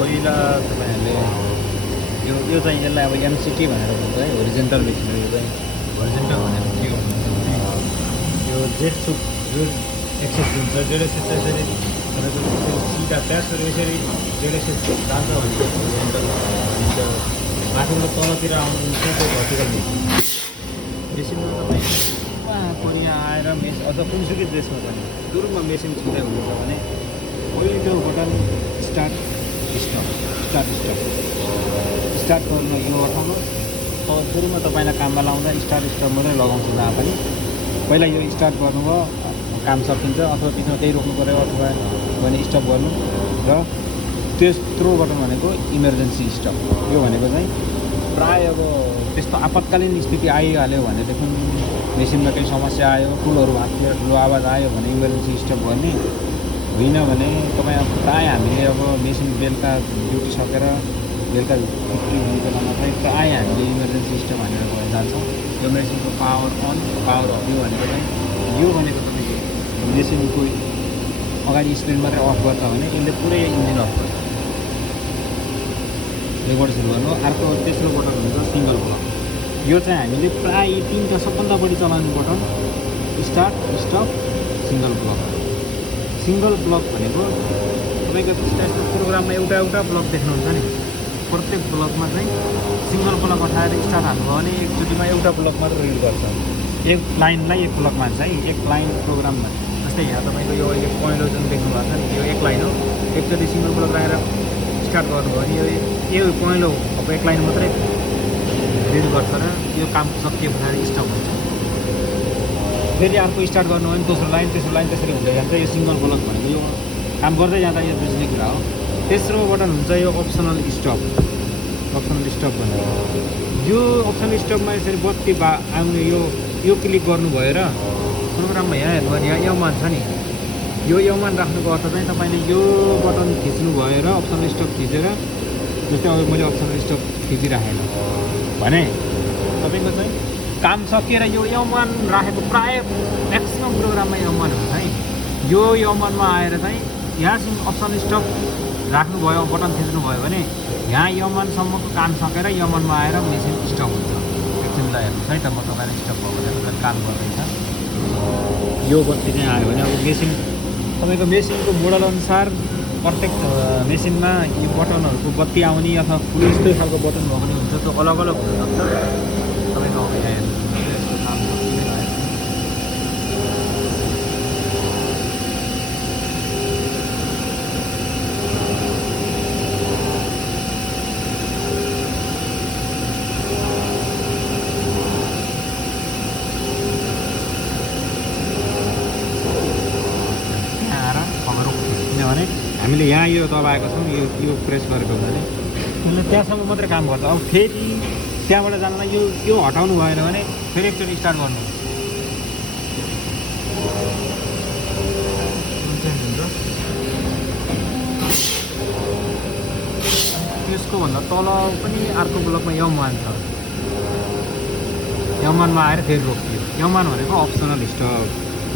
पहिला तपाईँहरूले यो चाहिँ यसलाई अब एमसिटी भनेर भन्छ है, होरिजेन्टल मेसिन। यो चाहिँ होरिजेन्टल भनेर के हो भन्छ भने यो जेटसुक जो एक्सेस हुन्छ जेड एक्सेस यसरी तपाईँको सिधा प्यासहरू यसरी जेड एक्सेस जान्छ भने होरिजेन्टल भनिन्छ। माथिबाट तलतिर आउनु चाहिँ त्यो भर्टिकल मेसिन। मेसिनमा तपाईँ वहाँ कोरिया आएर अझ कुनसुकै देशमा पनि सुरुमा मेसिन छुँदै हुनुहुन्छ भने पहिलो बटन स्टार्ट स्टार्ट गर्नु यो अठाउनु। सुरुमा तपाईँलाई काममा लाउँदा स्टार्ट मात्रै लगाउँछु जहाँ पनि। पहिला यो स्टार्ट गर्नुभयो काम सकिन्छ, अथवा बिचमा केही रोक्नु पऱ्यो अथवा भने स्टप गर्नु। र तेस्रो बटन भनेको इमर्जेन्सी स्टप। यो भनेको चाहिँ प्रायः अब त्यस्तो आपतकालीन स्थिति आइहाल्यो भनेदेखि मेसिनमा केही समस्या आयो, टुलहरू भाँच्यो, ठुलो आवाज आयो भने इमर्जेन्सी स्टप गर्ने। होइन भने तपाईँ अब प्रायः हामीले अब मेसिन बेलुका ड्युटी सकेर बेलुका छुट्टी हुने बेलामा चाहिँ प्रायः हामीले इमर्जेन्सी सिस्टम हानेर गएर जान्छौँ। यो मेसिनको पावर अन पावर अफ यो भनेको चाहिँ यो भनेको तपाईँको मेसिनको अगाडि स्क्रिन मात्रै अफ गर्छ भने यसले पुरै इन्जिन अफ गर्छ। योबाट सुरु गर्नु। अर्को तेस्रो बटन हुन्छ सिङ्गल ब्लक। यो चाहिँ हामीले प्रायः तिनवटा सबभन्दा बढी चलाउने button start stop single block. Single block भनेको तपाईँको प्रोग्राममा एउटा ब्लक देख्नुहुन्छ नि, प्रत्येक ब्लकमा चाहिँ सिङ्गल ब्लक उठाएर स्टार्ट हाल्नुभयो भने एकचोटिमा एउटा ब्लक मात्र रिड गर्छ। एक लाइनलाई एक ब्लक मान्छ है, एक लाइन प्रोग्राममा। जस्तै यहाँ तपाईँको यो अहिले पहिलो जुन देख्नु भएको छ नि यो एक लाइन हो। एकचोटि सिङ्गल ब्लक राखेर स्टार्ट गर्नुभयो भने यो पहिलो अब एक लाइन मात्रै रिड गर्छ र यो काम सकिए पछाडि स्टप हुन्छ। फेरि अर्को स्टार्ट गर्नु भने दोस्रो लाइन तेस्रो लाइन त्यसरी हुँदै जान्छ। यो सिङ्गल ब्लक भनेको यो काम गर्दै जाँदा यो बुझ्ने कुरा हो। तेस्रो बटन हुन्छ यो अप्सनल स्टप। अप्सनल स्टप भनेको यो अप्सनल स्टपमा यसरी बत्ती आउने यो क्लिक गर्नुभयो र प्रोग्राममा यहाँ हेर्नु भने यहाँ यमान छ नि, यो यमान राख्नुको अर्थ चाहिँ तपाईँले यो बटन थिच्नुभयो र अप्सनल स्टप थिचेर, जस्तै अब मैले अप्सनल स्टप थिचिराखेन भने तपाईँको चाहिँ काम सकिएर यो यमान राखेको प्रायः म्याक्सिमम् प्रोग्राममा यमान हुन्छ है। यो यमानमा आएर चाहिँ यहाँ अप्सन स्टप राख्नुभयो बटन थिच्नुभयो भने यहाँ यमनसम्मको काम सकेर यमनमा आएर मेसिन स्टप हुन्छ। एकछिनलाई हेर्नुहोस् है त, म तपाईँलाई स्टप भएको बेला काम गर्दैछ। यो बत्ती चाहिँ आयो भने अब मेसिन तपाईँको मेसिनको मोडल अनुसार प्रत्येक मेसिनमा यो बटनहरूको बत्ती आउने अथवा फुल यस्तै खालको बटन भएको पनि हुन्छ, त्यो अलग अलग हुनसक्छ। तपाईँको अब यहाँ हेर्नुहोस् यसको काम भने हामीले यहाँ यो दबाएको छौँ, यो प्रेस गरेको हुनाले उसले त्यहाँसम्म मात्रै काम गर्छ। अब फेरि त्यहाँबाट जानलाई यो हटाउनु भएन भने फेरि एकचोटि स्टार्ट गर्नु त्यसको भन्दा तल पनि अर्को ब्लकमा यमान छ। यमानमा आएर फेरि रोकियो। यमान भनेको अप्सनल स्टप।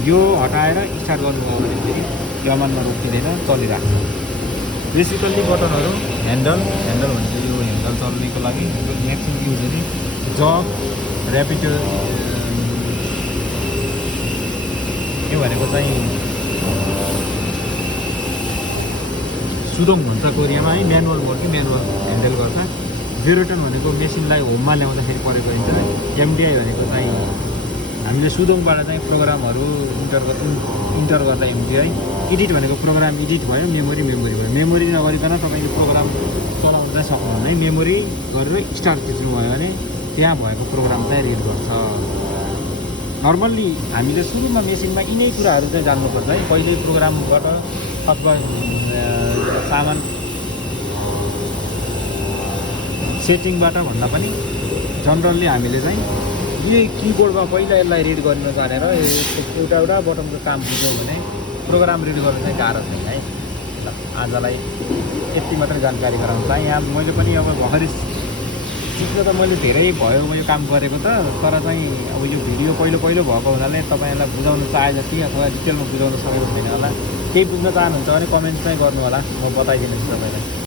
यो हटाएर स्टार्ट गर्नुभयो भने फेरि यमानमा रोकिँदैन, चलिराख्छ। बेसिकल्ली बटनहरू ह्यान्डल भनेको यो ह्यान्डल चल्नेको लागि म्याक्सिमम् युज हुने जब ऱ्यापिड। यो भनेको चाहिँ सुदोङ भन्छ कोरियामा है, म्यानुअल मोड कि म्यानुअल ह्यान्डल गर्छ। जेरो टन भनेको मेसिनलाई होममा ल्याउँदाखेरि प्रयोग गरिन्छ। एमडिआई भनेको चाहिँ हामीले सुदोङबाट चाहिँ प्रोग्रामहरू इन्टर गर्दा एमडिआई। एडिट भनेको प्रोग्राम एडिट भयो, मेमोरी भयो। मेमोरी नगरिकन तपाईँले प्रोग्राम चलाउन चाहिँ सक्नुहुन्न है। मेमोरी गरेर स्टार्ट थिच्नुभयो भने त्यहाँ भएको प्रोग्राम चाहिँ रिड गर्छ। नर्मल्ली हामीले सुरुमा मेसिनमा यिनै कुराहरू चाहिँ जान्नुपर्छ है। पहिल्यै प्रोग्रामबाट अथवा सामान सेटिङबाट भन्दा पनि जनरल्ली हामीले चाहिँ यही किबोर्डमा पहिला यसलाई रिड गर्नु गरेर एउटा बटनको काम बुझ्यो भने प्रोग्राम रिड गर्नु चाहिँ गाह्रो छैन है। ल आजलाई यति मात्रै जानकारी गराउँछ। यहाँ मैले पनि अब भर्खरै सिक्न त मैले धेरै भयो यो काम गरेको त, तर चाहिँ अब यो भिडियो पहिलो भएको हुनाले तपाईँहरूलाई बुझाउन चाहे जति अथवा डिटेलमा बुझाउन सकेको छैन होला। केही बुझ्न चाहनुहुन्छ भने कमेन्ट चाहिँ गर्नु होला, म बताइदिन्छु तपाईँलाई।